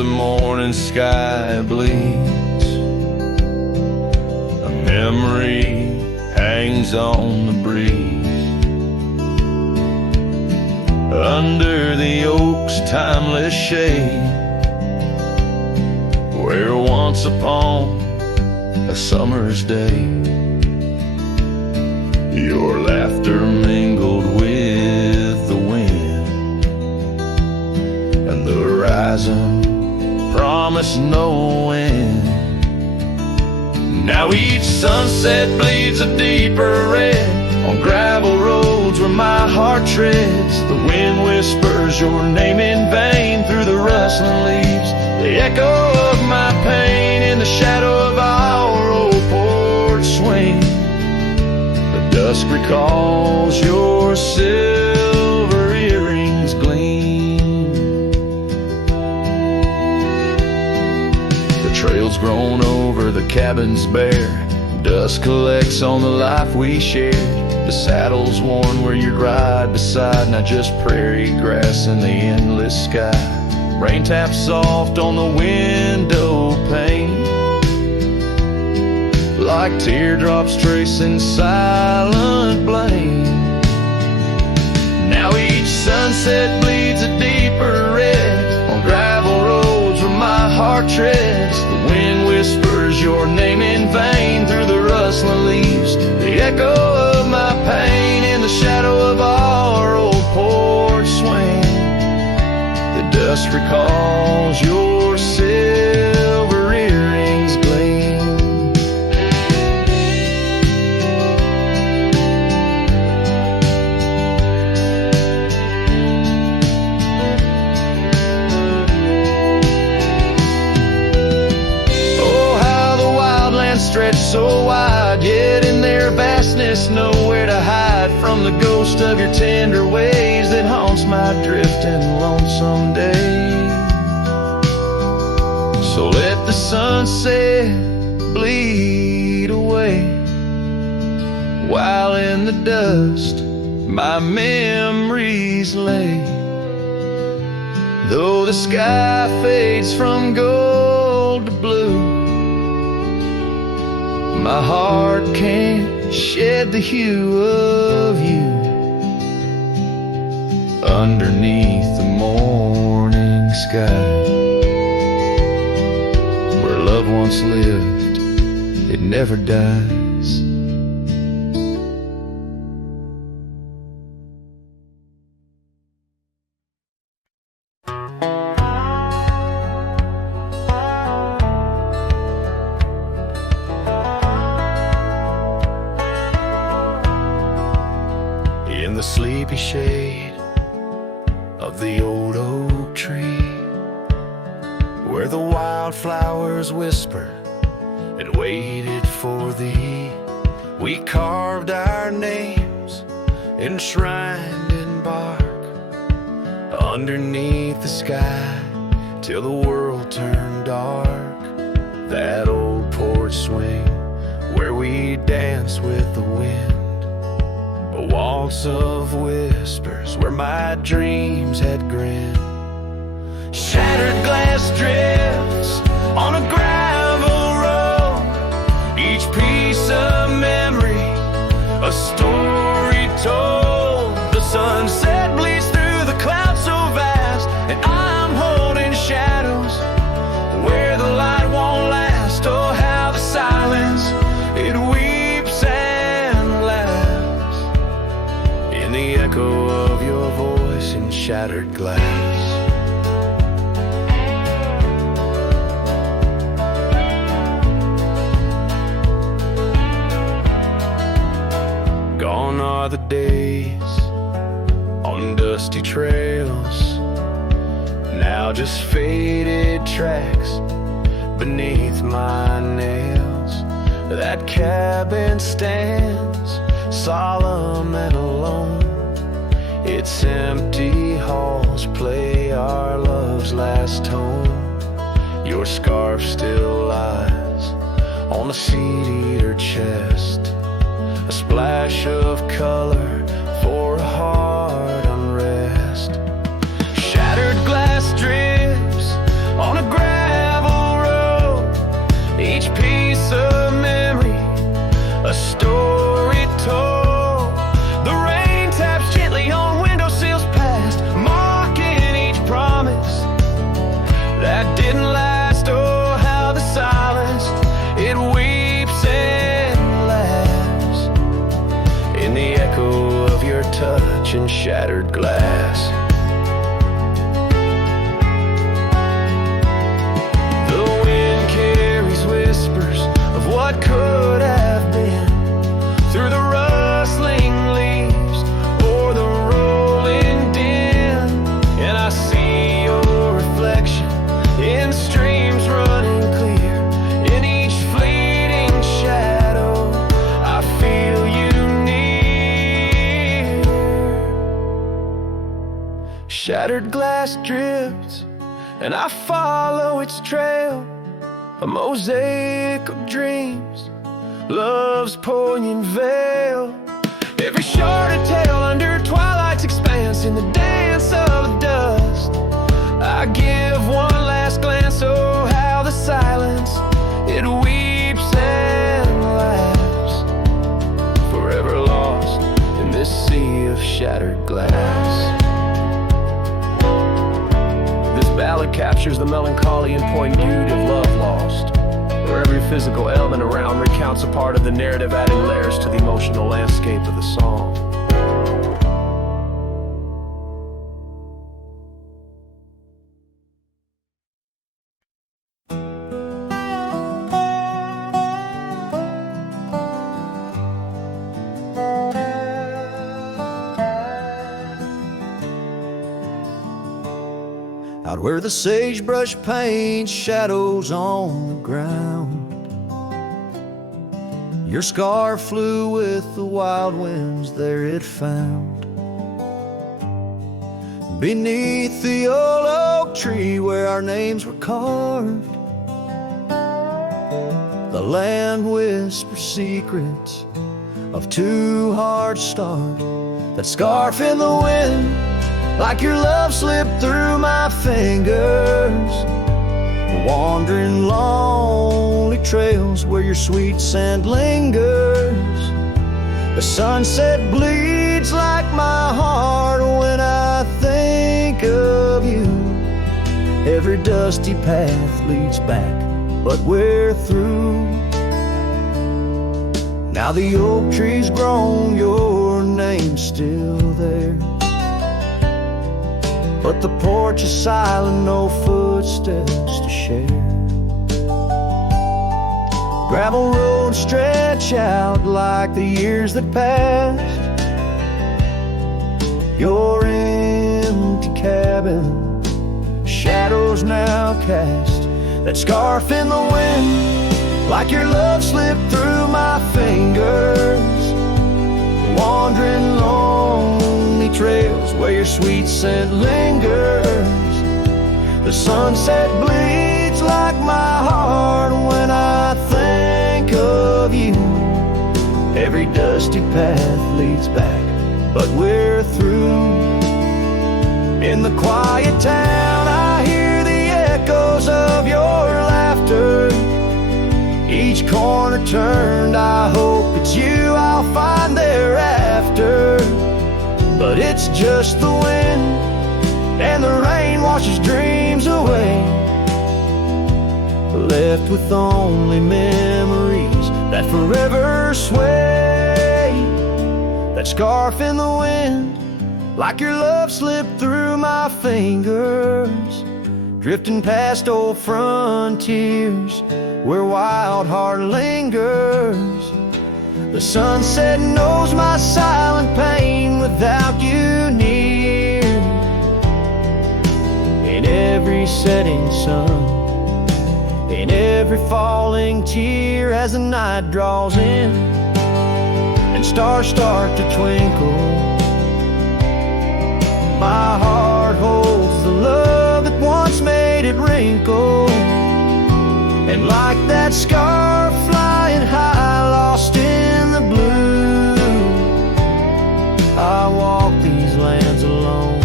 the morning sky bleeds. A memory hangs on the breeze. Under the oak's timeless shade, where once upon a summer's day, your laughter mingled with the wind, and the horizon promised no end. Now each sunset bleeds a deeper red on gravel roads where my heart treads. The wind whispers your name in vain through the rustling leaves. The echo of my pain in the shadow of our old porch swing. The dusk recalls your silver earrings gleam. The trail's grown over, the cabin's bare. Dust collects on the life we shared. The saddle's worn where you'd ride beside, not just prairie grass in the endless sky. Rain taps soft on the window pane, like teardrops tracing silent blame. Now each sunset bleeds a deeper red on gravel roads where my heart treads. The wind whispers your name in vain through the rustling leaves. The echo of my pain in the shadow of our old porch swing. The dust recalls your silver earrings gleam. Oh, how the wildlands stretch so wide, yet in their vastness nowhere to hide from the ghost of your tender ways that haunts my drifting lonesome day. So let the sunset bleed away, while in the dust my memories lay. Though the sky fades from gold to blue, my heart can't shed the hue of you. Underneath the morning sky, where love once lived, it never dies. In the sleepy shade of the old oak tree, where the wildflowers whispered and waited for thee, we carved our names enshrined in bark underneath the sky till the world turned dark. That old porch swing where we danced with the wind, a waltz of whispers where my dreams had grinned. Shattered glass drifts on a gravel road, each piece of memory a story told. The sunset bleeds through the clouds so vast, and I'm holding shadows where the light won't last. Oh, how the silence, it weeps and laughs in the echo of your voice in shattered glass. Gone are the days on dusty trails, now just faded tracks beneath my nails. That cabin stands solemn and alone, its empty halls play our love's last tone. Your scarf still lies on the seat-eater chest, a splash of color for a heart unrest. Shattered glass drips on a in the echo of your touch and shattered glass. The wind carries whispers of what could have been through the rustling leaves or the rolling din, and I see your reflection in streams running clear. In each fleeting shadow, I feel you near. Shattered glass drifts, and I follow its trail, a mosaic of dreams, love's poignant veil. Every sharded tale under twilight's expanse, in the dance of dust, I give one last glance. Oh, how the silence, it weeps and laughs, forever lost in this sea of shattered glass. This ballad captures the melancholy and poignant beauty of love lost, where every physical element around recounts a part of the narrative, adding layers to the emotional landscape of the song. Out where the sagebrush paints shadows on the ground, your scar flew with the wild winds, there it found. Beneath the old oak tree where our names were carved, the land whispers secrets of two hearts starved. That scarf in the wind, like your love slipped through my fingers, wandering lonely trails where your sweet scent lingers. The sunset bleeds like my heart when I think of you. Every dusty path leads back, but we're through. Now the oak tree's grown, your name's still there, but the porch is silent, no footsteps to share. Gravel roads stretch out like the years that passed. Your empty cabin, shadows now cast. That scarf in the wind, like your love slipped through my fingers, wandering lonely trails where your sweet scent lingers. The sunset bleeds like my heart when I think of you. Every dusty path leads back, but we're through. In the quiet town I hear the echoes of your laughter. Each corner turned, I hope it's you I'll find thereafter. But it's just the wind, and the rain washes dreams away, left with only memories that forever sway. That scarf in the wind, like your love slipped through my fingers, drifting past old frontiers where wild heart lingers. The sunset knows my silent pain without you near. In every setting sun, in every falling tear, as the night draws in and stars start to twinkle, my heart holds the love that once made it wrinkle. And like that scarf flying high, lost in the blue, I walk these lands alone,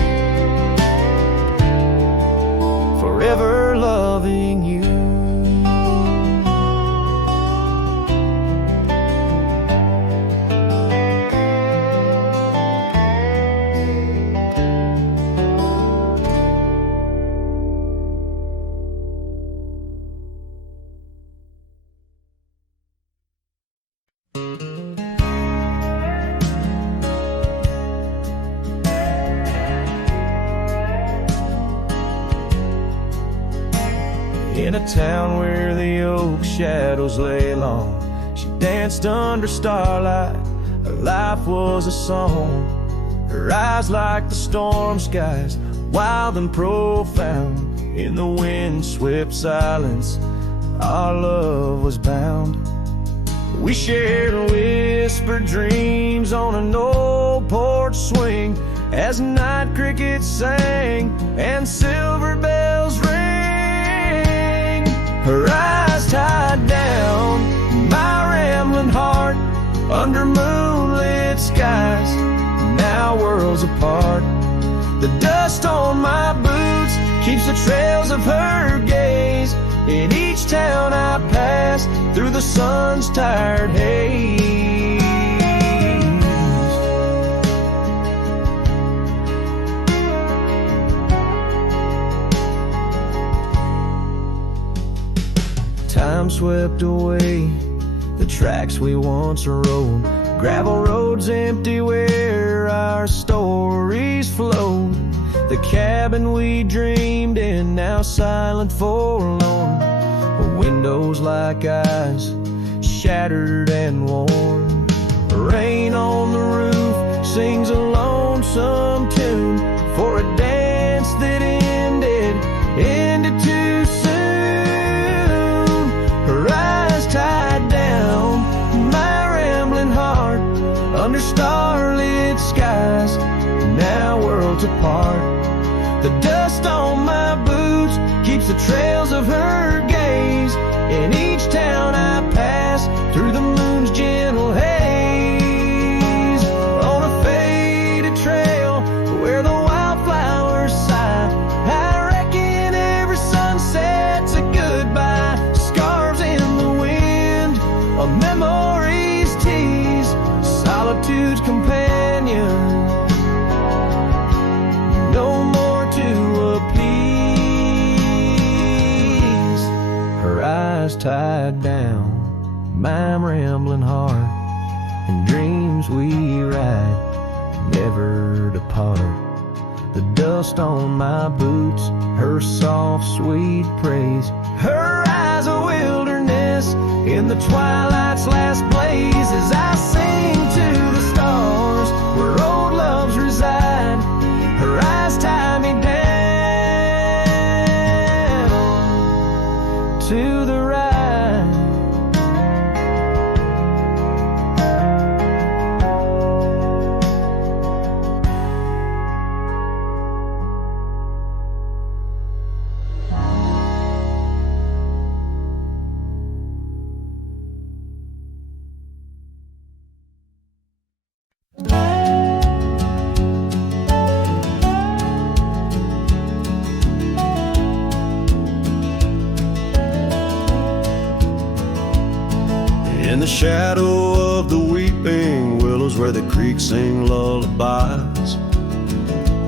forever loving you. In a town where the oak shadows lay long, she danced under starlight. Her life was a song. Her eyes like the storm skies, wild and profound. In the wind-swept silence, our love was bound. We shared whispered dreams on an old porch swing, as night crickets sang and silver bells ring. Her eyes tied down my rambling heart under moonlit skies, now worlds apart. The dust on my boots keeps the trails of her gaze in each town I pass through the sun's tired haze. Time swept away the tracks we once rode, gravel roads empty where our stories flowed. The cabin we dreamed in, now silent, forlorn. Windows like eyes, shattered and worn. Rain on the roof sings a lonesome tune for a dance that ended too soon. Her eyes tied down my rambling heart under starlit skies, now worlds apart. The dust on my boots keeps the trails of her gaze in each town I pass through the moon's gentle haze. On a faded trail where the wildflowers sigh, I reckon every sunset's a goodbye. Scarves in the wind, a memory's tease, solitude's companion. No more to appease. Her eyes tied down my rambling heart, and dreams we ride never depart. The dust on my boots, her soft sweet praise, her eyes a wilderness in the twilight's last blaze. As I sing to the stars where old loves reside, her eyes tie me down to the ride. In the shadow of the weeping willows where the creek sing lullabies,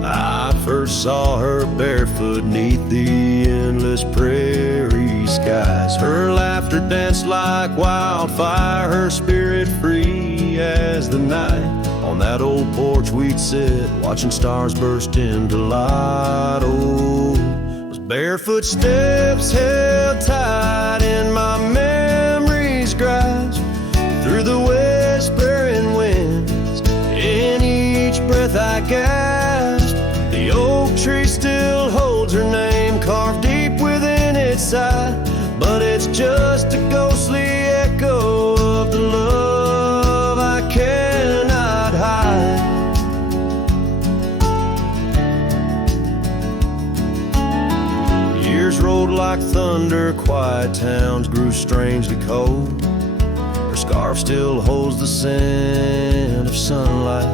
I first saw her barefoot neath the endless prairie skies. Her laughter danced like wildfire, her spirit free as the night. On that old porch we'd sit, watching stars burst into light. Oh, those barefoot steps held tight in my memory's grasp, through the whispering winds, in each breath I gasp. The oak tree still holds her name carved deep within its side, but it's just a ghostly echo of the love I cannot hide. Years rolled like thunder, quiet towns grew strangely cold. Scarf still holds the scent of sunlight,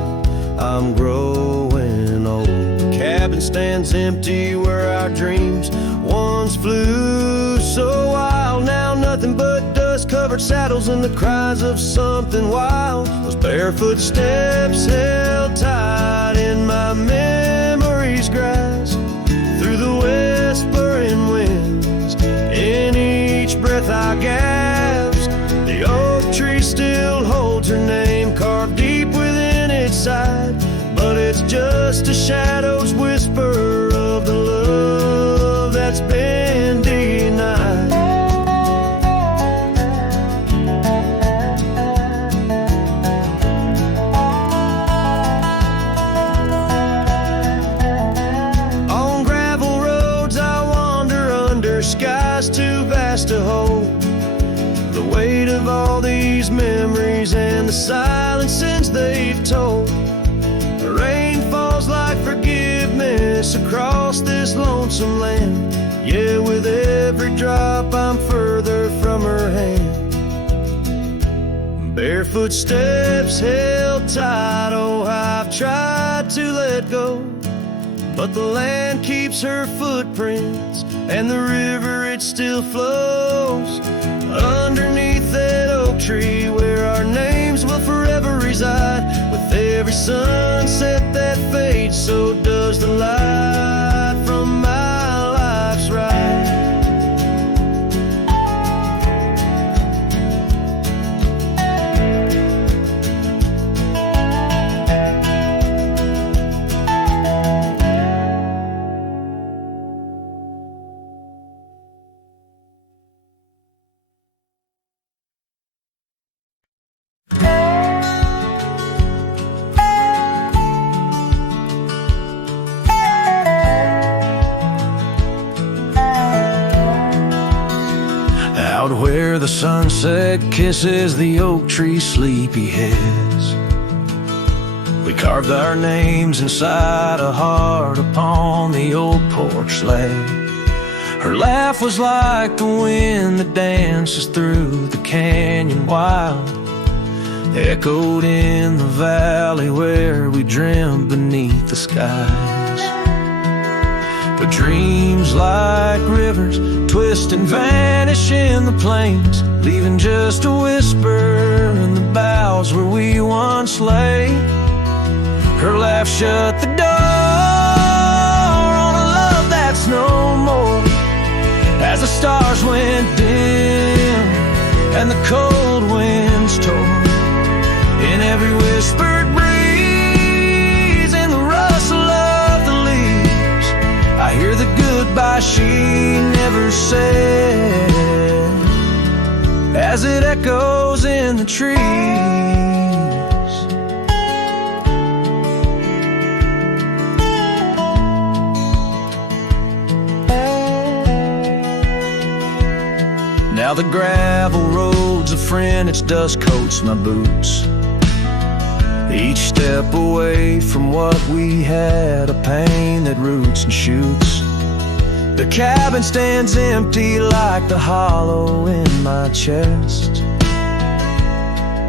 I'm growing old. The cabin stands empty where our dreams once flew so wild. Now nothing but dust-covered saddles and the cries of something wild. Those barefoot steps held tight in my memory's grasp, through the whispering winds, in each breath I gasp. The oak tree still holds her name carved deep within its side, but it's just a shadow's whisper of the love that's been denied. silences they've told. The rain falls like forgiveness across this lonesome land. Yeah, with every drop I'm further from her hand. Barefoot steps held tight, oh, I've tried to let go, but the land keeps her footprints, and the river, it still flows underneath that oak tree where our names will forever reside. With every sunset that fades, so does the light from my life's ride. Out where the sunset kisses the oak tree sleepy heads, we carved our names inside a heart upon the old porch slab. Her laugh was like the wind that dances through the canyon wild, echoed in the valley where we dreamed beneath the skies. But dreams like rivers twist and vanish in the plains, leaving just a whisper in the boughs where we once lay. Her laugh shut the door on a love that's no more, as the stars went dim and the cold winds tore. In every whispered breeze, in the rustle of the leaves, I hear the goodbye she never said, as it echoes in the trees. Now the gravel road's a friend, its dust coats my boots. Each step away from what we had, a pain that roots and shoots. The cabin stands empty like the hollow in my chest,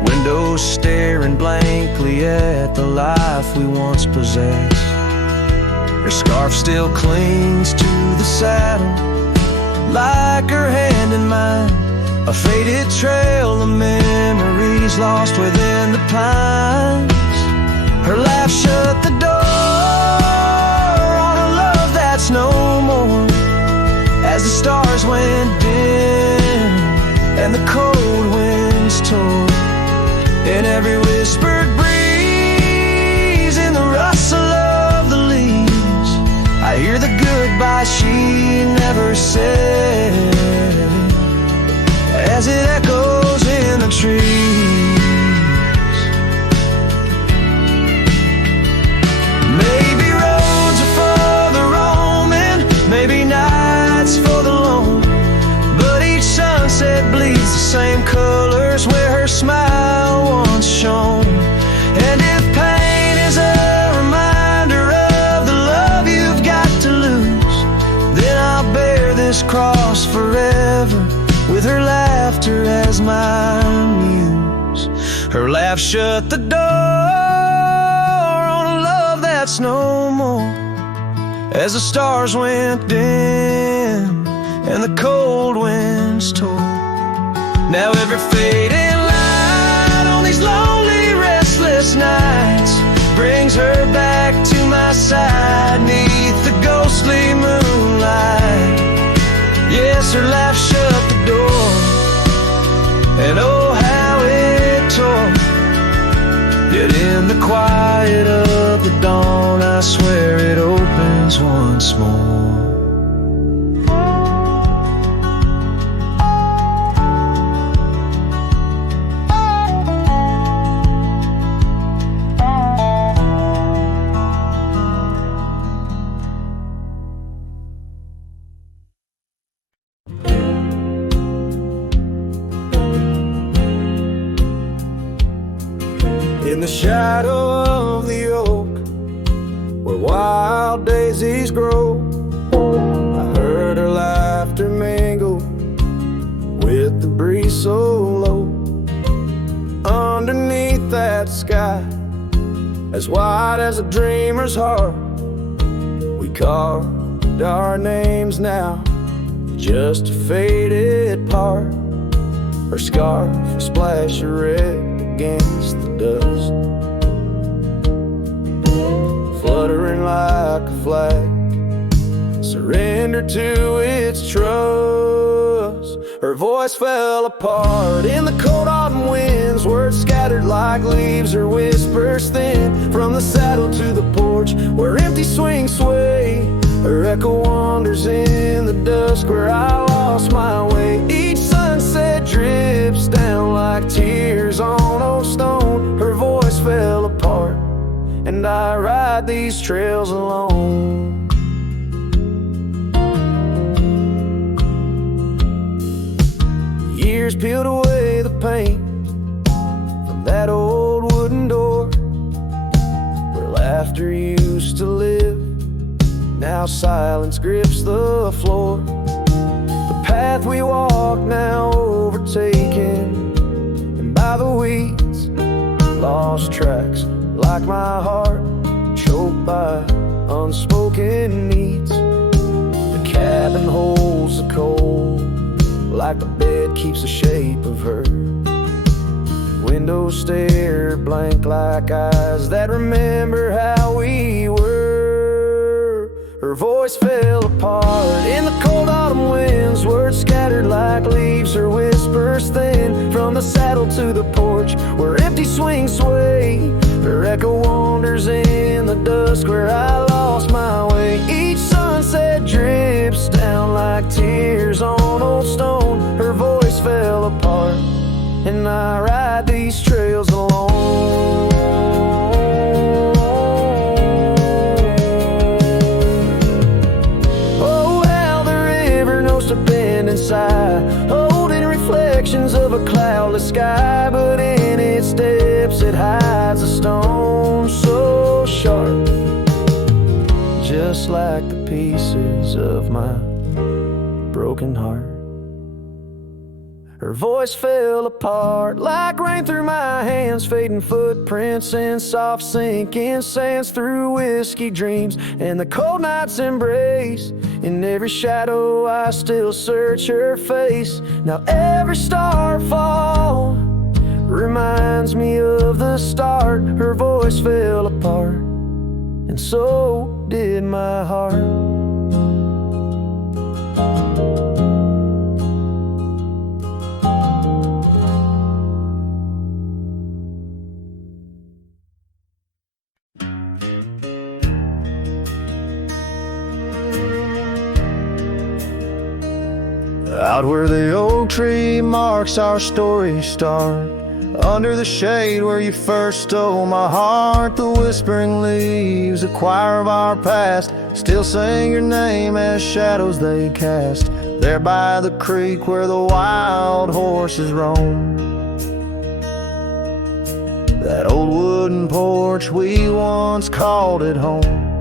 windows staring blankly at the life we once possessed. Her scarf still clings to the saddle like her hand in mine, a faded trail of memories lost within the pines. Her laugh shut the door on a love that's no more, as the stars went dim and the cold winds tore. In every whispered breeze, in the rustle of the leaves, I hear the goodbye she never said, as it echoes in the trees. Maybe roads are for the roaming, maybe nights for the lone, but each sunset bleeds the same colors where her smile once shone. And if pain is a reminder of the love you've got to lose, then I'll bear this cross forever with her laughter as my muse. Her laugh shut the door on a love that's no more, as the stars went dim and the cold winds tore. Now every fading light on these lonely, restless nights brings her back to my side neath the ghostly moonlight. Yes, her laugh shut the door, and oh how it tore. Yet in the quiet of the dawn, I swear it opens once more. wild daisies grow. I heard her laughter mingle with the breeze so low. Underneath that sky, as wide as a dreamer's heart, we carved our names now, just a faded part. Her scarf a splash of red against the dust, fluttering like a flag, surrender to its trust. Her voice fell apart in the cold autumn winds, words scattered like leaves, her whispers thin. From the saddle to the porch, where empty swings sway, her echo wanders in the dusk, where I lost my way. Each sunset drips down like tears on old stone. Her voice fell apart, and I ride these trails alone. Years peeled away the paint from that old wooden door, where laughter used to live. Now silence grips the floor. The path we walk now overtaken, and by the weeds, lost tracks like my heart, choked by unspoken needs. The cabin holds the cold, like the bed keeps the shape of her. Windows stare blank like eyes that remember how we were. Her voice fell apart in the cold autumn winds, words scattered like leaves, her whispers thin. From the saddle to the porch, where empty swings sway, her echo wanders in the dusk, where I lost my way. Each sunset drips down like tears on old stone. Her voice fell apart, and I ride these trails alone. Oh, how the river knows to bend and sigh, holding reflections of a cloudless sky. But in its depths it hides a stone so sharp, just like the pieces of my broken heart. Her voice fell apart like rain through my hands, fading footprints in soft sinking sands, through whiskey dreams and the cold night's embrace. In every shadow I still search her face. Now every starfall reminds me of the start. Her voice fell apart, and so did my heart. Out where the oak tree marks our story start, under the shade where you first stole my heart, the whispering leaves, a choir of our past, still sing your name as shadows they cast. There by the creek where the wild horses roam, that old wooden porch we once called it home.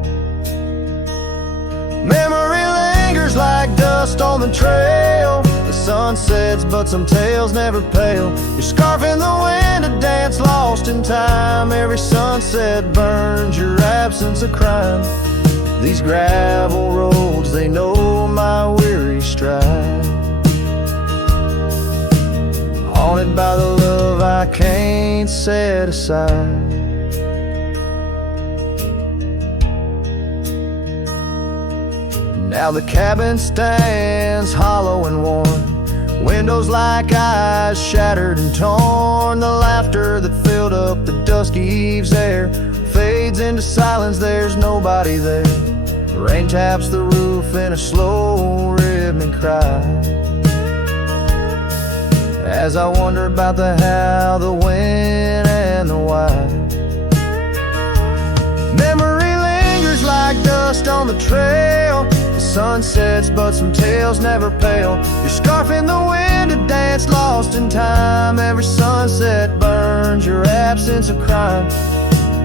Memory lingers like dust on the trail, the sun sets but some tales never pale. Your scarf in the wind, a dance lost in time, every sunset burns your absence a crime. These gravel roads, they know my weary stride, haunted by the love I can't set aside. Now the cabin stands hollow and worn, windows like eyes shattered and torn. The laughter that filled up the dusky eve's air fades into silence, there's nobody there. Rain taps the roof in a slow rhythmic cry, as I wonder about the how, the when, and the why. Memory lingers like dust on the trail, the sun sets but some tales never pale. Your scarf in the wind, a dance lost in time, every sunset burns your absence a crime.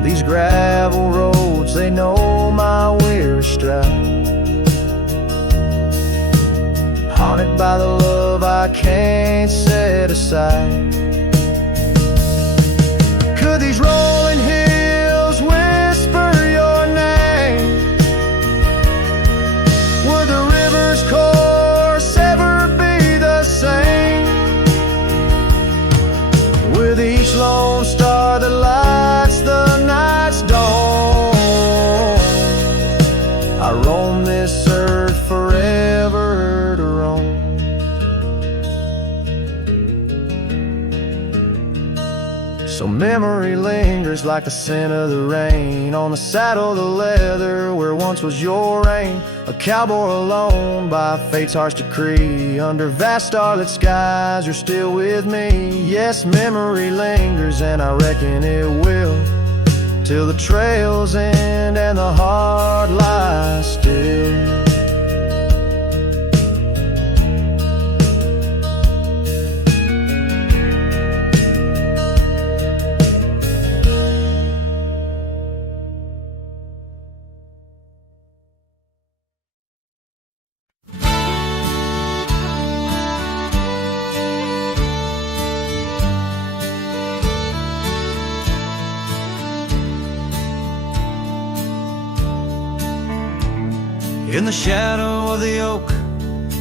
These gravel roads, roads, they know my weary stride. Haunted by the love I can't set aside. Could these rolling hills whisper your name? Would the river's course ever be the same? With each lone star that lights the night's dawn, I roam this earth forever to roam. So memory lingers like the scent of the rain on the saddle, the leather where once was your reign. A cowboy alone by fate's harsh decree. Under vast starlit skies, you're still with me. Yes, memory lingers, and I reckon it will, till the trails end and the heart lies still. In the shadow of the oak,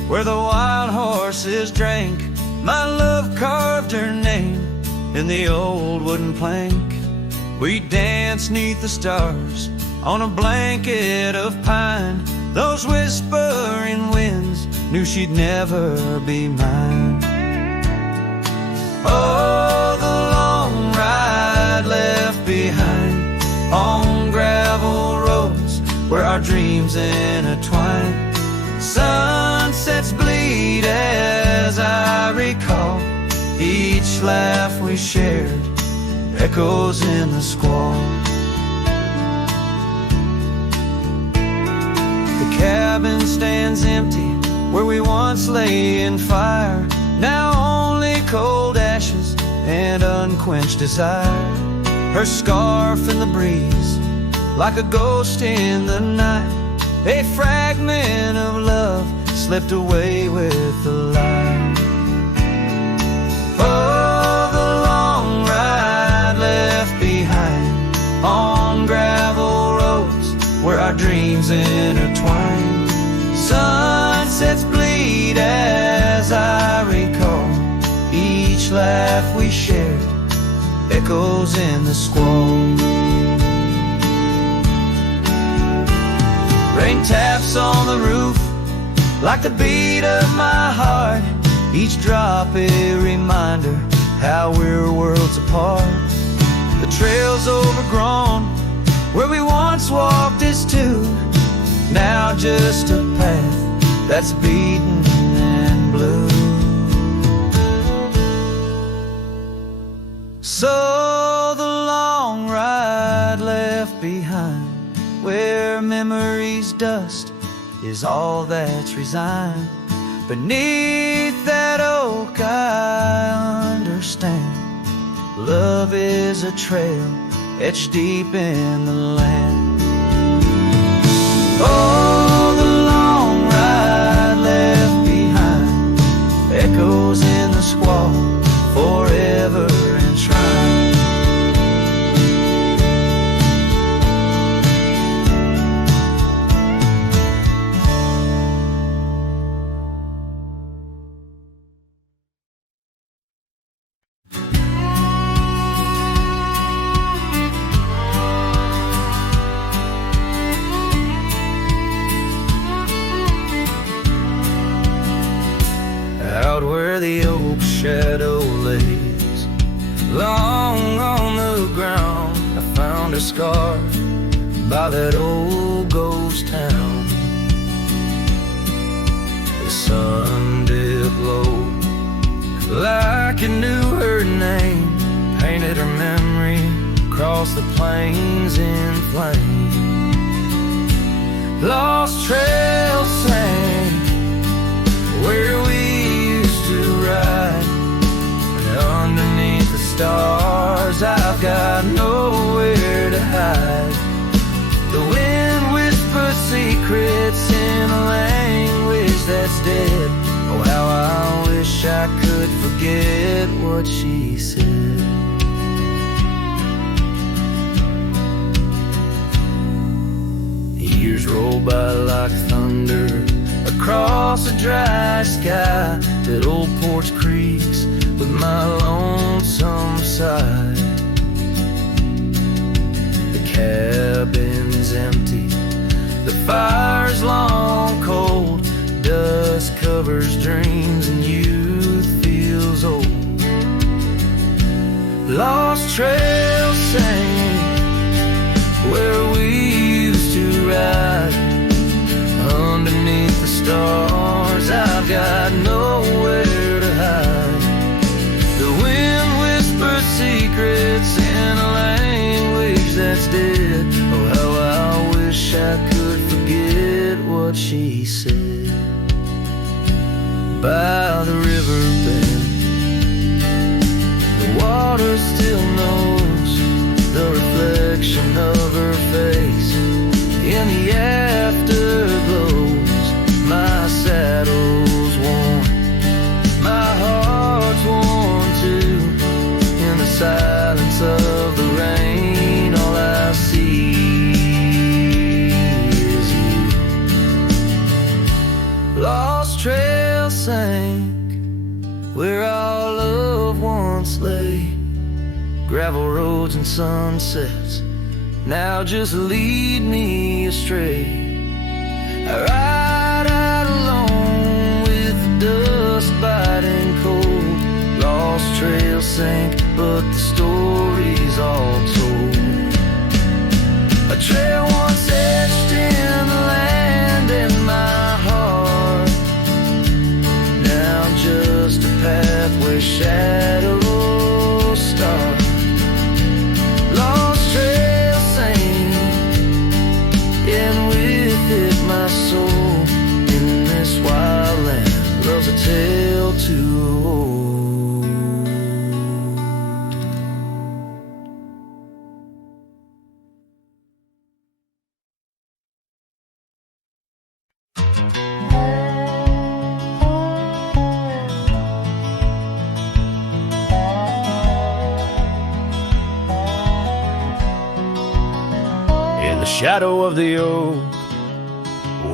where the wild horses drank, my love carved her name in the old wooden plank. We danced 'neath the stars on a blanket of pine. Those whispering winds knew she'd never be mine. Oh, the long ride left behind on gravel roads where our dreams intertwine. Sunsets bleed as I recall each laugh we shared, echoes in the squall. The cabin stands empty where we once lay in fire, now only cold ashes and unquenched desire. Her scarf in the breeze, like a ghost in the night, a fragment of love slipped away with the light. Oh, the long ride left behind on gravel roads where our dreams intertwine. Sunsets bleed as I recall each laugh we shared, echoes in the squall. Rain taps on the roof like the beat of my heart, each drop a reminder how we're worlds apart. The trail's overgrown where we once walked as two, now just a path that's beaten and blue. So the long ride left behind, where memory's dust is all that's resigned. Beneath that oak I understand, love is a trail etched deep in the land. Oh, the long ride left behind, echoes in the squall, forever enshrined. Out where the oak shadow lays, long on the ground, I found a scar by that old ghost town. The sun dipped low, like it knew her name, painted her memory across the plains in flame. Lost trails sang where we to ride, and underneath the stars I've got nowhere to hide. The I could forget what she said. Years roll by like thunder across a dry sky that old porch creaks with my lonesome side. The cabin's empty, the fire's long cold, dust covers dreams and youth feels old. Lost trails sing where we used to ride underneath the stars. I've got nowhere to hide. The wind whispers secrets in a language that's dead. Oh, how I wish I could forget what she said. By the riverbed, the water still knows the reflection of her face in the afterglows. My saddle's worn, my heart's worn too. In the silence of the rain, all I see is you. Lost trail sank where our love once lay. Gravel roads and sunsets now just lead me astray. I ride out alone with the dust biting cold. Lost trail sank, but the story's all told. A trail once etched in the land and my heart, now just a path where shadows start. Lost trail sank, and with it my soul in this wild land loves a tale to hold. In the shadow of the oak,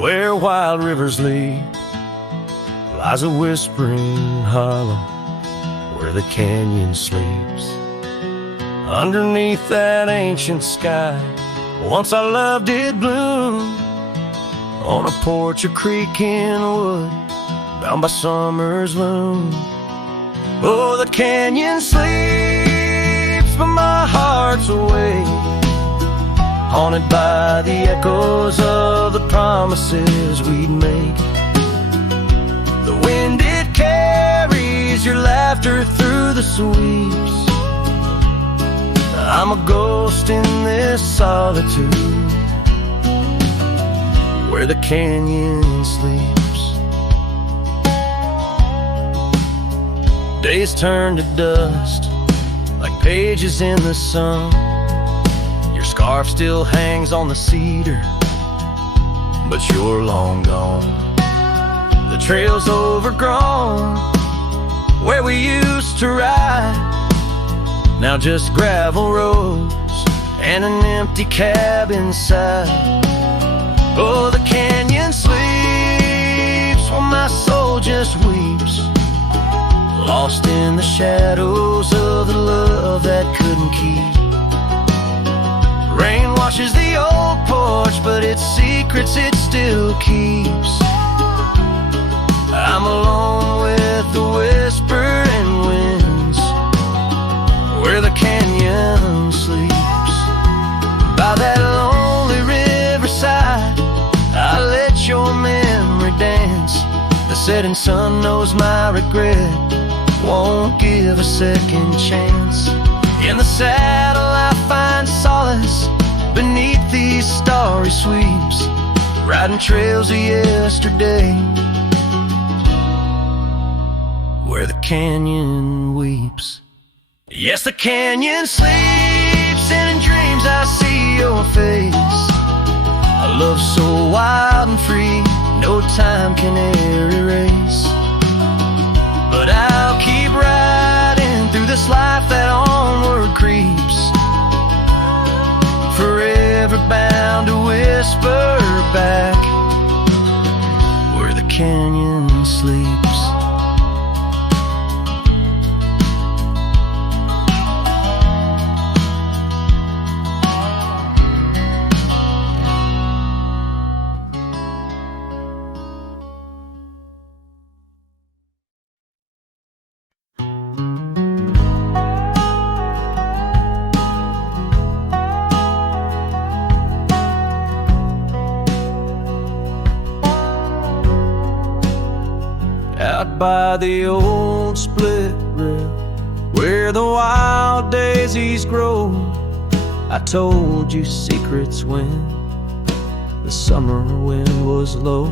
where wild rivers lead, lies a whispering hollow where the canyon sleeps. Underneath that ancient sky, once our love did bloom, on a porch, a creek in wood, bound by summer's loom. Oh, the canyon sleeps, but my heart's awake, haunted by the echoes of the promises we'd make. The wind, it carries your laughter through the sweeps. I'm a ghost in this solitude, where the canyon sleeps. Days turn to dust, like pages in the sun. Your scarf still hangs on the cedar, but you're long gone. The trail's overgrown, where we used to ride, now just gravel roads and an empty cab inside. Oh, the canyon sleeps while my soul just weeps, lost in the shadows of the love that couldn't keep. Rain washes the old porch, but its secrets it still keeps. I'm alone with the whispering winds, where the canyon sleeps. By that lonely riverside, I let your memory dance. The setting sun knows my regret won't give a second chance. In the saddle I find solace beneath these starry sweeps, riding trails of yesterday, where the canyon weeps. Yes, the canyon sleeps, and in dreams I see your face. A love so wild and free, no time can e'er erase. But I out by the old split rail where the wild daisies grow. I told you secrets when the summer wind was low.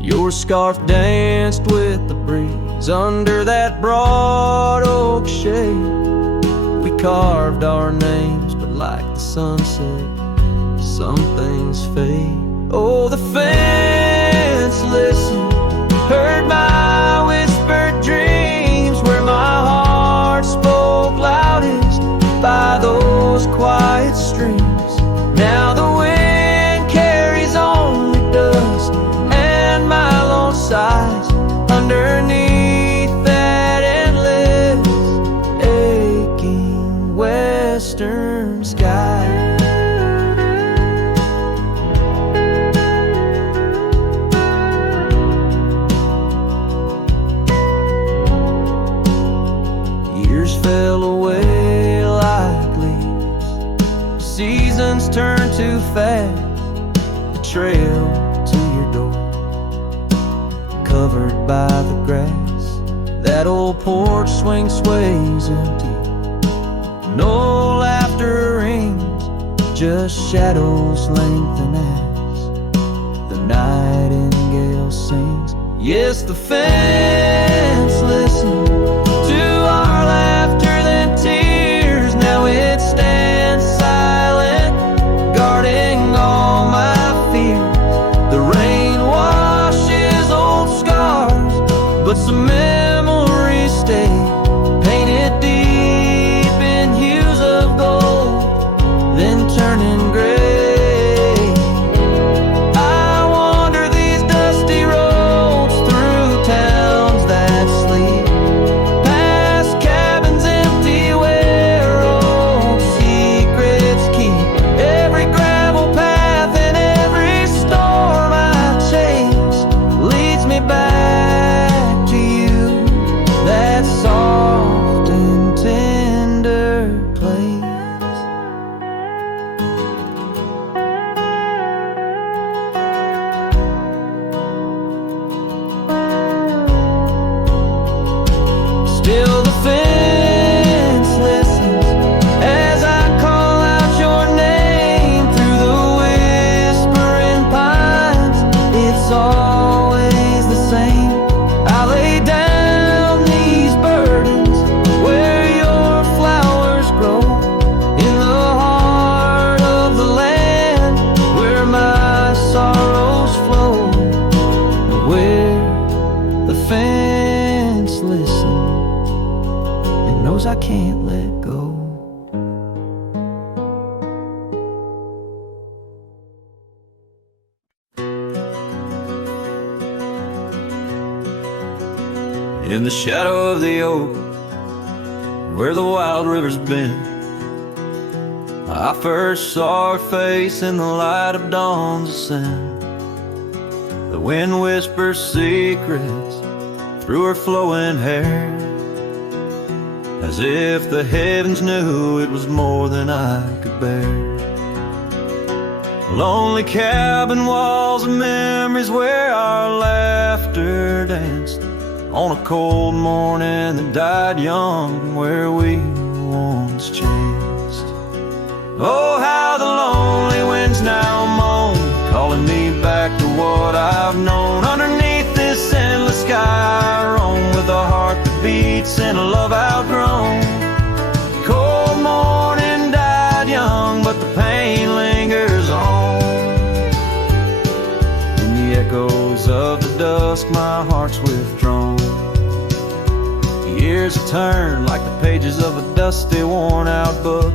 Your scarf danced with the breeze under that broad oak shade. We carved our names, but like the sunset, some things fade. Oh, the fence listened, heard my whispered dreams, where my heart spoke loudest by those quiet streams. Now the wind carries only dust and my lone sighs underneath that endless aching western sky. Years fell away like leaves, seasons turned too fast. The trail to your door, covered by the grass, that old porch swing sways empty. No laughter rings, just shadows lengthen as the nightingale sings. Yes, the fence listens to our laughter than tears. Now it stands silent, guarding all my fears. The rain washes old scars, but some memories stay, painted deep in hues of gold, then turning gray. I wander these dusty roads through towns that sleep, past cabins empty where old secrets keep. Every gravel path and every storm I chase leads me back to you, that soft and tender place. Still the fence listens as I call out your name through the whispering pines. It's always the same. I lay down these burdens where your flowers grow, in the heart of the land where my sorrows flow, where the fence listens and knows I can't let go. In the shadow of the oak where the wild river's been, I first saw her face in the light of dawn's ascent. The wind whispers secrets through her flowing hair, as if the heavens knew it was more than I could bear. Lonely cabin walls and memories where our laughter danced on a cold morning that died young, where we once chanced. Oh, how the lonely winds now moan, calling me back to what I've known. Underneath this endless sky I roam, with a heart that beats and a love outgrown. Cold morning died young, but the pain lingers on. In the echoes of the dusk my heart's withdrawn. The years have turned like the pages of a dusty, worn-out book.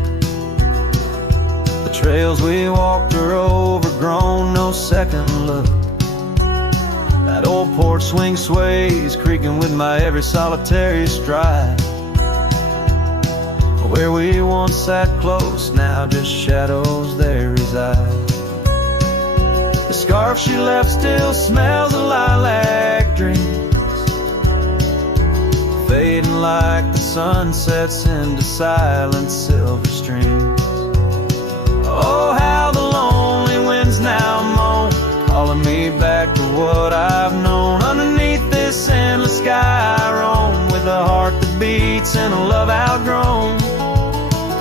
The trails we walked are overgrown, no second look. That old porch swing sways, creaking with my every solitary stride. Where we once sat close, now just shadows there reside. The scarf she left still smells of lilac dreams, fading like the sun sets into silent silver streams. Oh, how the lonely winds now moan, calling me back to what I've known. Underneath this endless sky in a love outgrown.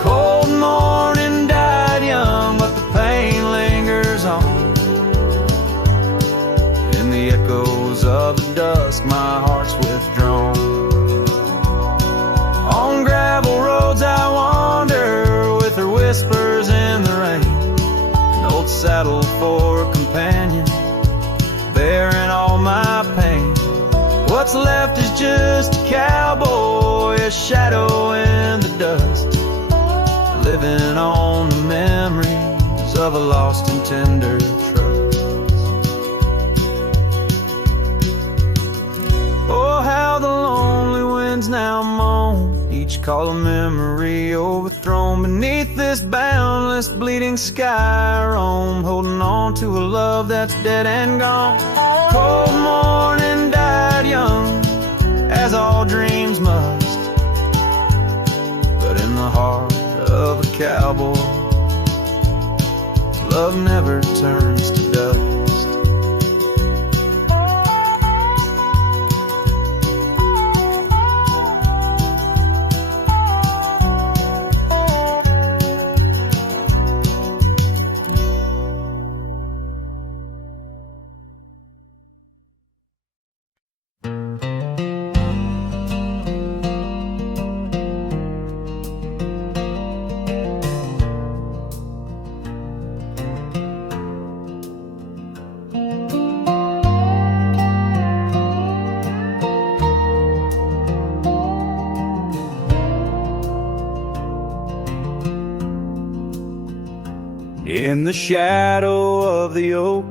Cold morning died young, but the pain lingers on. In the echoes of the dusk, my heart's withdrawn. On gravel roads I wander, with her whispers in the rain. An old saddle for a companion, bearing all my pain. What's left is just a cowboy, a shadow in the dust, living on the memories of a lost and tender trust. Oh, how the lonely winds now moan, each call a memory overthrown. Beneath this boundless bleeding sky I roam, holding on to a love that's dead and gone. Cold morning died young, as all dreams must, but in the heart of a cowboy, love never turns to dust. In the shadow of the oak,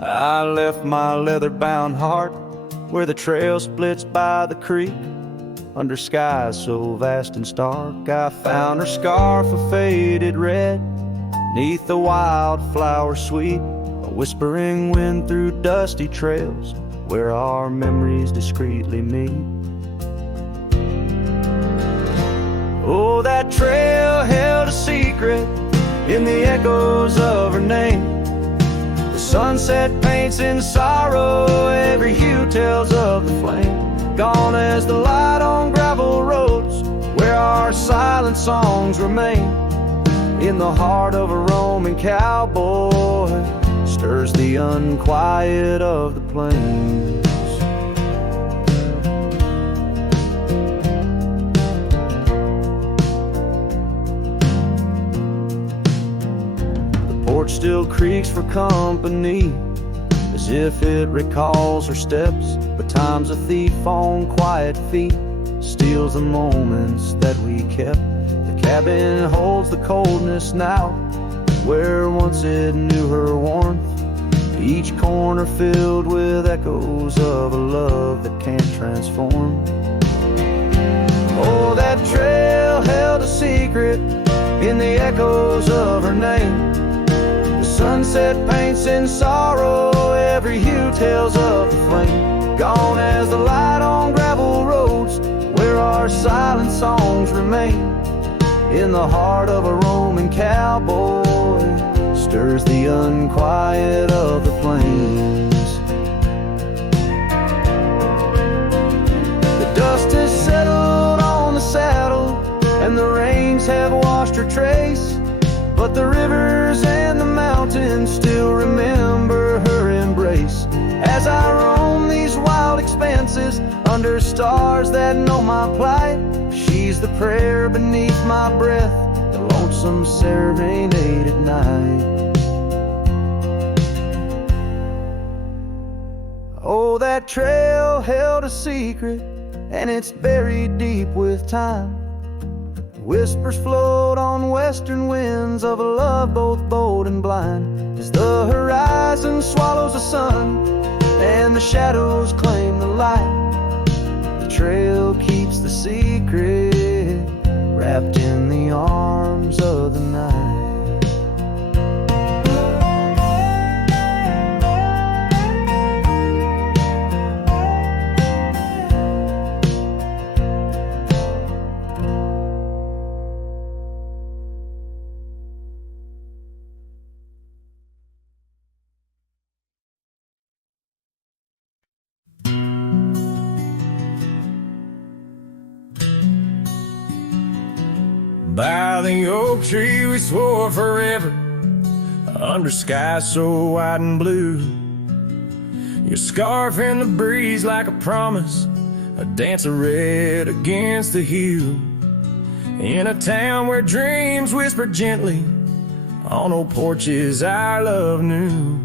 I left my leather-bound heart where the trail splits by the creek. Under skies so vast and stark, I found her scarf of faded red. 'Neath the wildflower sweet, a whispering wind through dusty trails where our memories discreetly meet. Oh, that trail held a secret in the echoes of her name. The sunset paints in sorrow, every hue tells of the flame. Gone as the light on gravel roads, where our silent songs remain. In the heart of a roaming cowboy, stirs the unquiet of the plains. Still creaks for company, as if it recalls her steps. But time's a thief on quiet feet, steals the moments that we kept. The cabin holds the coldness now, where once it knew her warmth. Each corner filled with echoes of a love that can't transform. Oh, that trail held a secret in the echoes of her name. Sunset paints in sorrow, every hue tells of the flame. Gone as the light on gravel roads, where our silent songs remain. In the heart of a roaming cowboy, stirs the unquiet of the plains. The dust has settled on the saddle, and the rains have washed her trace. But the rivers and the mountains still remember her embrace. As I roam these wild expanses, under stars that know my plight, she's the prayer beneath my breath, the lonesome serenade at night. Oh, that trail held a secret, and it's buried deep with time. Whispers float on western winds of a love both bold and blind. As the horizon swallows the sun and the shadows claim the light, the trail keeps the secret wrapped in the arms of the night. By the oak tree we swore forever, under skies so white and blue. Your scarf in the breeze like a promise, a dance of red against the hue. In a town where dreams whisper gently, on old porches our love knew.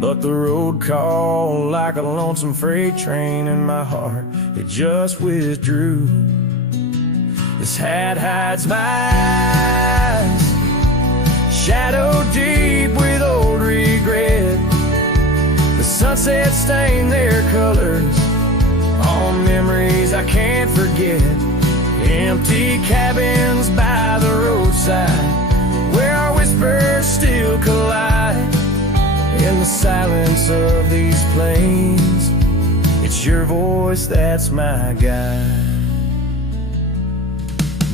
But the road called like a lonesome freight train, and my heart, it just withdrew. This hat hides my eyes, shadow deep with old regret. The sunset stained their colors on memories I can't forget. Empty cabins by the roadside, where our whispers still collide. In the silence of these plains, it's your voice that's my guide.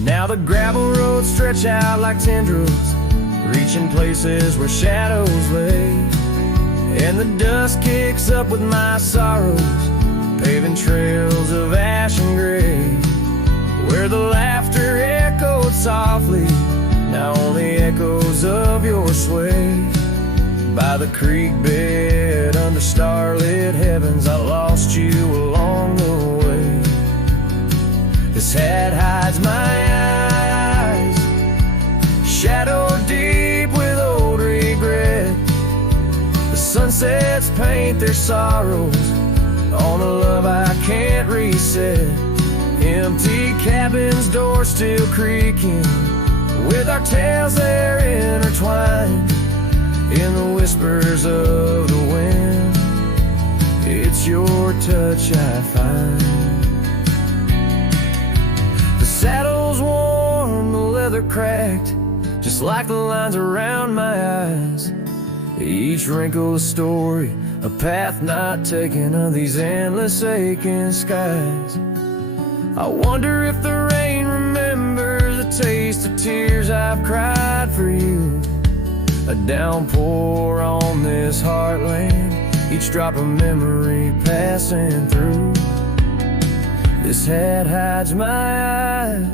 Now the gravel roads stretch out like tendrils, reaching places where shadows lay. And the dust kicks up with my sorrows, paving trails of ash and gray. Where the laughter echoed softly, now only echoes of your sway. By the creek bed under starlit heavens, I lost you along the way. This hat hides my eyes, shadow deep with old regret. The sunsets paint their sorrows on a love I can't reset. Empty cabins, doors still creaking, with our tales there intertwined. In the whispers of the wind, it's your touch I find. The saddle's worn, the leather cracked, just like the lines around my eyes. Each wrinkle a story, a path not taken of these endless aching skies. I wonder if the rain remembers the taste of tears I've cried for you. A downpour on this heartland, each drop of memory passing through. This hat hides my eye,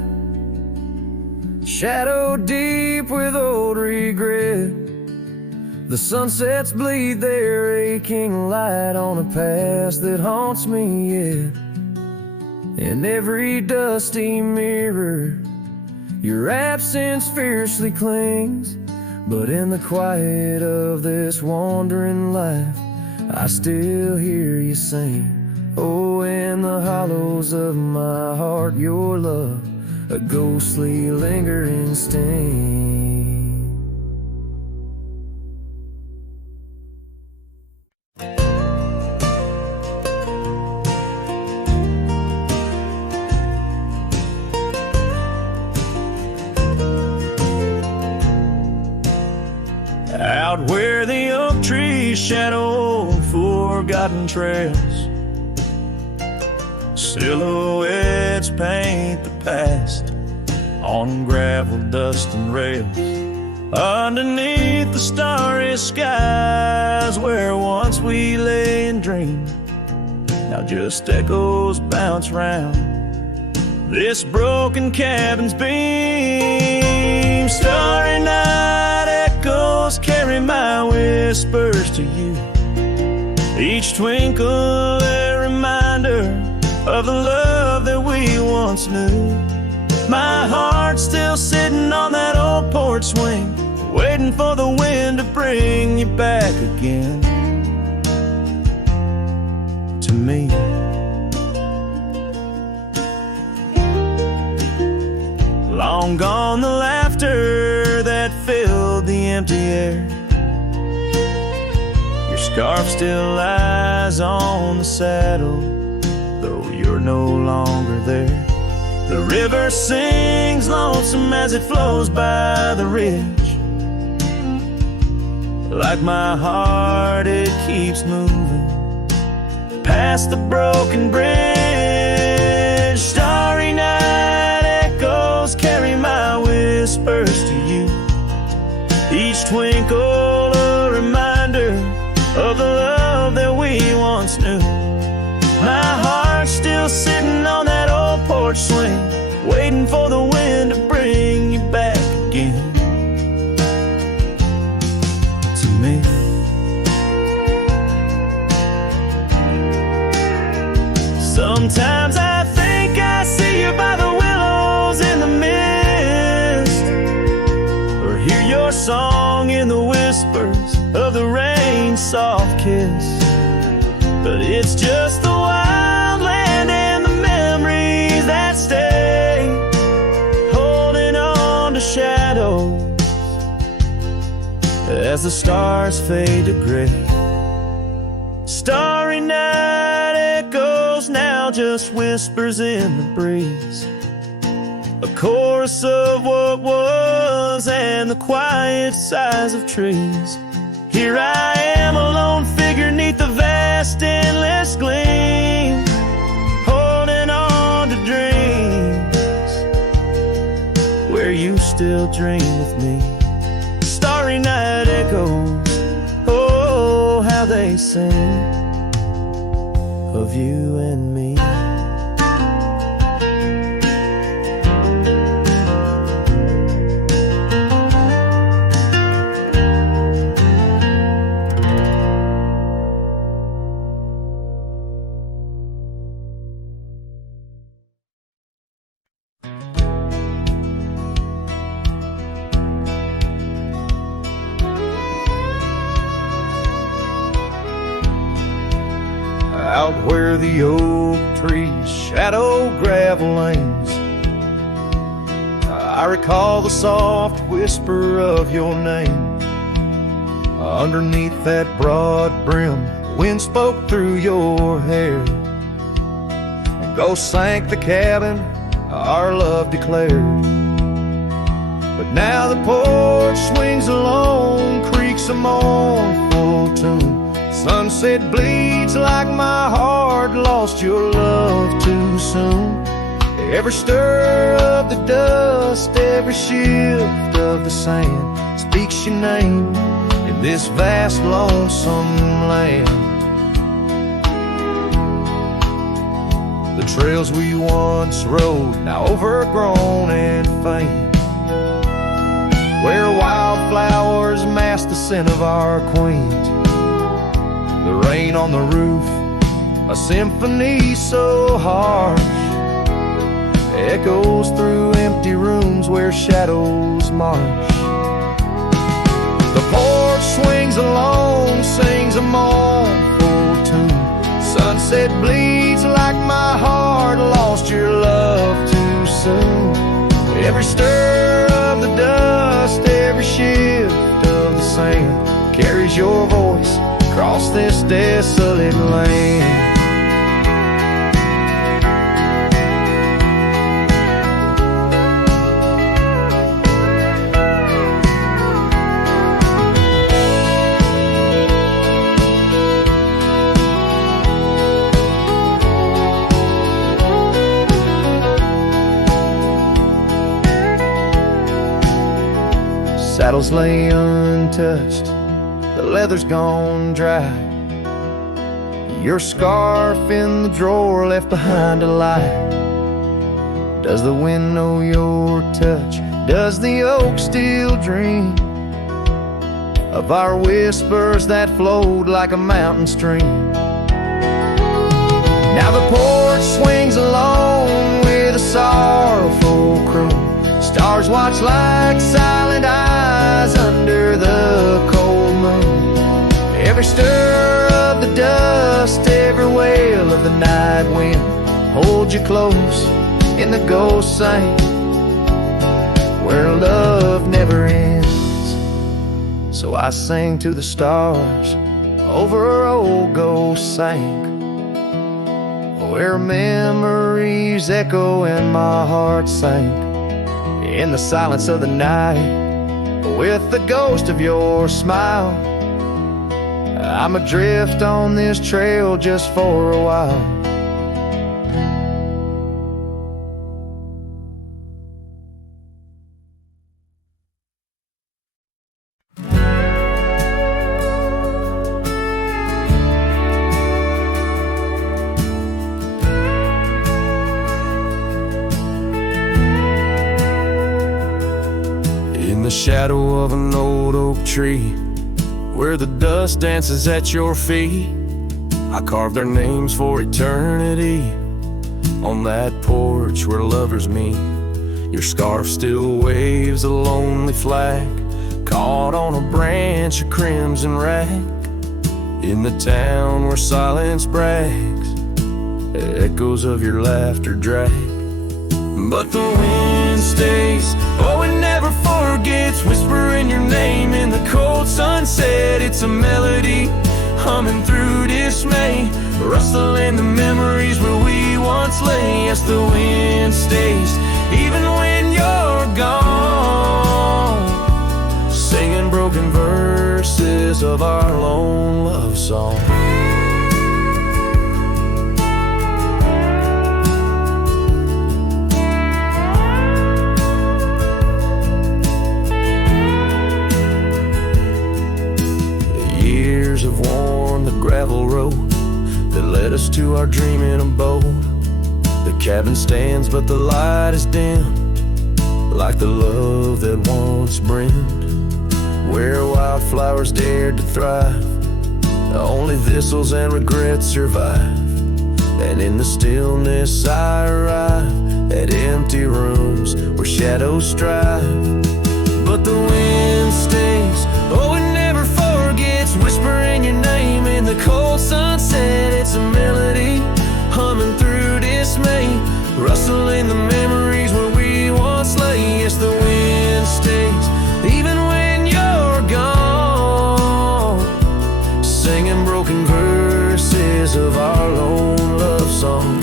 shadow deep with old regret. The sunsets bleed their aching light on a past that haunts me yet. In every dusty mirror, your absence fiercely clings. But in the quiet of this wandering life, I still hear you sing. Oh, in the hollows of my heart, your love, a ghostly lingering sting. Out where the oak trees shadow forgotten trails, silhouettes paint the past on gravel, dust, and rails. Underneath the starry skies, where once we lay and dreamed, now just echoes bounce round this broken cabin's beam. Starry night echoes carry my whispers to you, each twinkle a reminder of the love that we once knew. My heart's still sitting on that old porch swing, waiting for the wind to bring you back again to me. Long gone the laughter that filled the empty air. Your scarf still lies on the saddle, though you're no longer there. The river sings lonesome as it flows by the ridge. Like my heart, it keeps moving past the broken bridge. Starry night echoes carry my whispers to you, each twinkle a reminder of the love that we once knew. My heart's still sitting on that old porch swing, waiting for the wind to bring of the rain's soft kiss. But it's just the wild land and the memories that stay, holding on to shadows as the stars fade to gray. Starry night echoes now, just whispers in the breeze, a chorus of what was and the quiet sighs of trees. Here I am, a lone figure neath the vast endless gleam, holding on to dreams where you still dream with me. Starry night echoes, oh, how they sing of you and me. Out where the oak trees shadow gravel lanes, I recall the soft whisper of your name. Underneath that broad brim, wind spoke through your hair, and ghosts sank the cabin our love declared. But now the porch swings alone, creaks a mournful tune. Sunset bleeds like my heart lost your love too soon. Every stir of the dust, every shift of the sand speaks your name in this vast lonesome land. The trails we once rode, now overgrown and faint, where wildflowers mask the scent of our queens. The rain on the roof, a symphony so harsh, echoes through empty rooms where shadows march. The porch swings alone, sings a mournful tune. Sunset bleeds like my heart lost your love too soon. Every stir of the dust, every shift of the sand carries your voice across this desolate land. Saddles lay untouched, the leather's gone dry. Your scarf in the drawer left behind a lie. Does the wind know your touch? Does the oak still dream of our whispers that flowed like a mountain stream? Now the porch swings alone with a sorrowful croon. Stars watch like silent eyes under the cold moon. Every stir of the dust, every wail of the night wind hold you close in the ghost sing where love never ends. So I sing to the stars over old ghost sank, where memories echo and my heart sank in the silence of the night with the ghost of your smile. I'm adrift on this trail just for a while. In the shadow of an old oak tree, where the dust dances at your feet, I carved our names for eternity on that porch where lovers meet. Your scarf still waves a lonely flag, caught on a branch of crimson rag, in the town where silence brags, echoes of your laughter drag. But the wind stays, oh it never forgets, whispering your name in the cold sunset. It's a melody, humming through dismay, rustling the memories where we once lay. Yes, the wind stays, even when you're gone, singing broken verses of our lone love song. The years have worn the gravel road that led us to our dreaming abode. The cabin stands, but the light is dimmed, like the love that once brimmed, where wildflowers dared to thrive. Only thistles and regrets survive, and in the stillness I arrive at empty rooms where shadows strive. But the wind stays, oh it never forgets, whispering your name in the cold sunset. It's a melody, humming through dismay, rustling the memories where we once lay. Yes, the wind stays, even when you're gone, singing broken verses of our lone love song.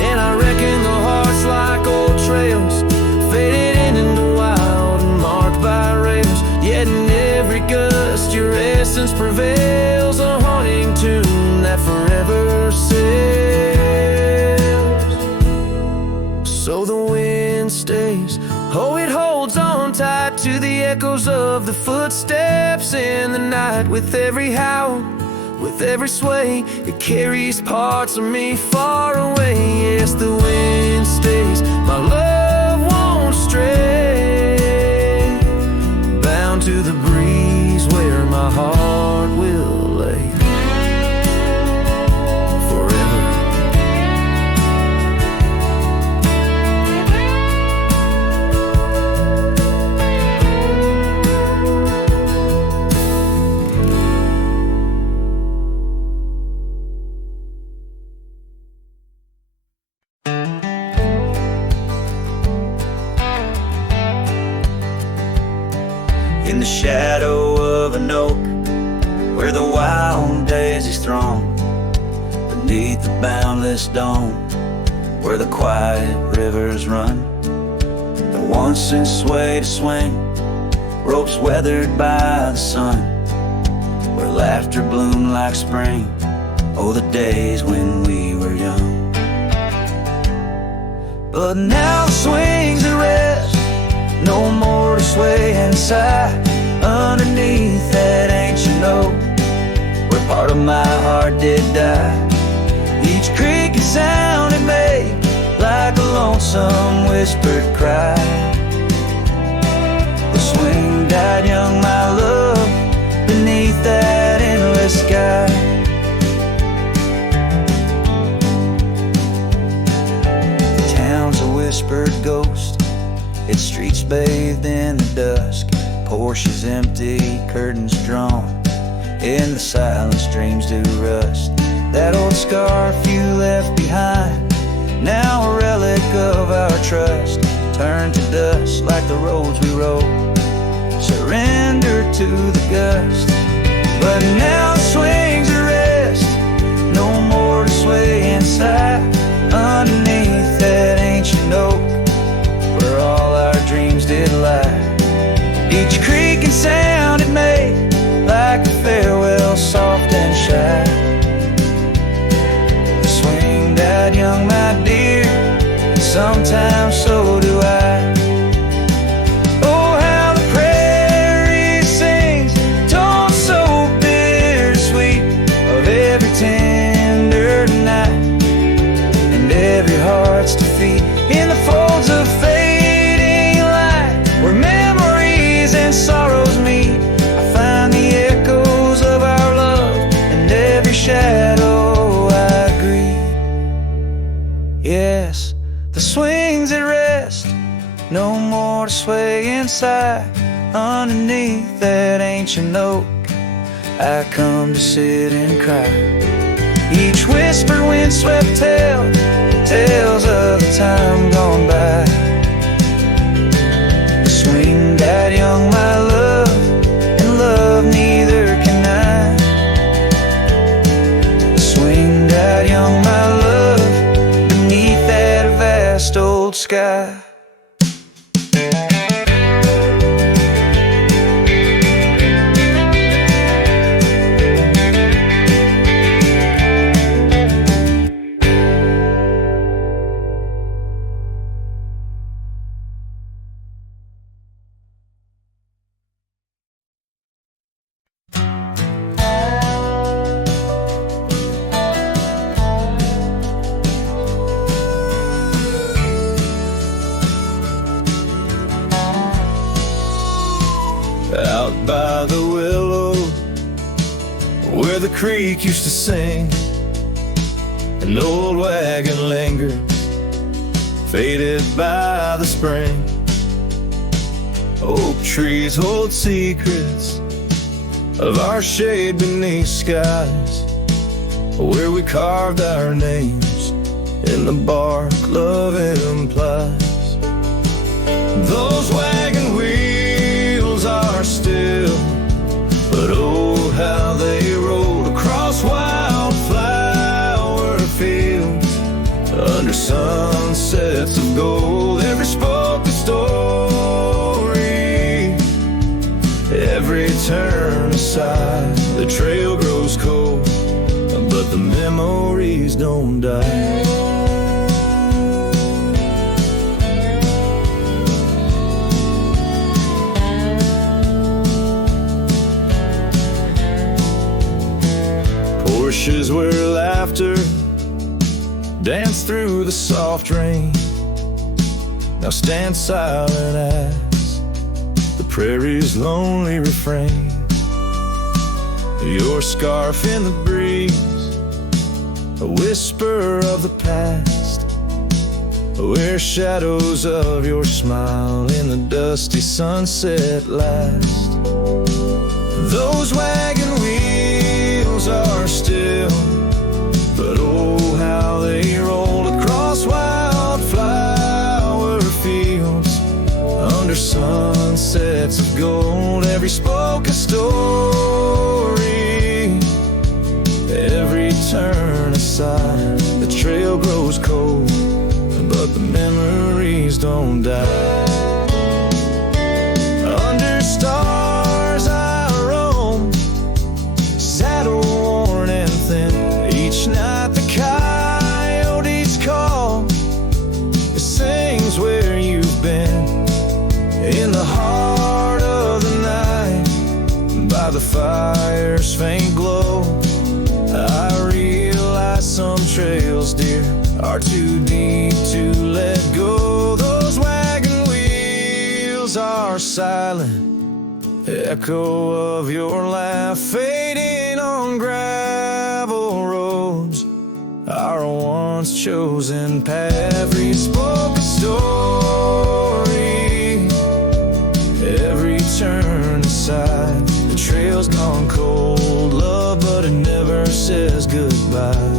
And I reckon the heart's like old trails, faded into wild and marked by rails. Yet in every gust your essence prevails, a haunting tune that forever sails. So the wind stays, oh it holds on tight to the echoes of the footsteps in the night. With every howl, with every sway, it carries parts of me far away. Yes, the wind stays, my love won't stray, bound to the breeze where my heart will lay forever. In the shadow of an oak, where the wild daisies throng, beneath the boundless dome, where the quiet rivers run, that once sent sway to swing, ropes weathered by the sun, where laughter bloomed like spring, oh the days when we were young. But now the swings at rest, no more to sway and sigh, underneath that ancient oak, where part of my heart did die. Each creaking sound it made, like a lonesome whispered cry. The swing died young, my love, beneath that endless sky. The town's a whispered ghost, its streets bathed in the dusk, Porsches empty, curtains drawn, in the silence dreams do rust. That old scarf you left behind, now a relic of our trust, turned to dust like the roads we rode, surrendered to the gust. But now the swings at rest, no more to sway and sigh, underneath that ancient oak, where all our dreams did lie. Each creaking sound it made, like a farewell soft and shy. The swing died young, my dear, and sometimes so do I. Oh, how the prairie sings, tones so bittersweet, of every tender night, and every heart's defeat, in the folds of fading light, where memories and sorrows meet. I find the echoes of our love, and every shadow I greet. Yes, the swings at rest, no more to sway inside. Underneath that ancient oak, I come to sit and cry. Each whisper windswept tale, tales of the time gone by. Swing that young, my love, and love neither can I. Swing that young, my love, beneath that vast old sky. Out by the willow, where the creek used to sing, an old wagon lingered, faded by the spring. Oak trees hold secrets of our shade beneath skies, where we carved our names in the bark love implies. Those wagon wheels are still, but oh how they rolled across wildflower fields, under sunsets of gold. Every spoke a story, every turn aside. The trail grows cold, but the memories don't die. Porches where laughter danced through the soft rain now stand silent as the prairie's lonely refrain. Your scarf in the breeze, a whisper of the past, where shadows of your smile in the dusty sunset last. Those wagon wheels are still, but oh how they rolled across wildflower fields, under sunsets of gold. Every spoke a story, every turn aside. The trail grows cold, but the memories don't die. Under stars I roam, saddle worn and thin. Each night the coyotes call, it sings where you've been. In the heart of the night, by the fire's faint glow, I realize some trails, dear, are too deep to let go. Those wagon wheels are silent, echo of your laugh fading on gravel roads, our once chosen path. Every spoke a story, every turn aside. The trail's gone cold, love, but it never says goodbye.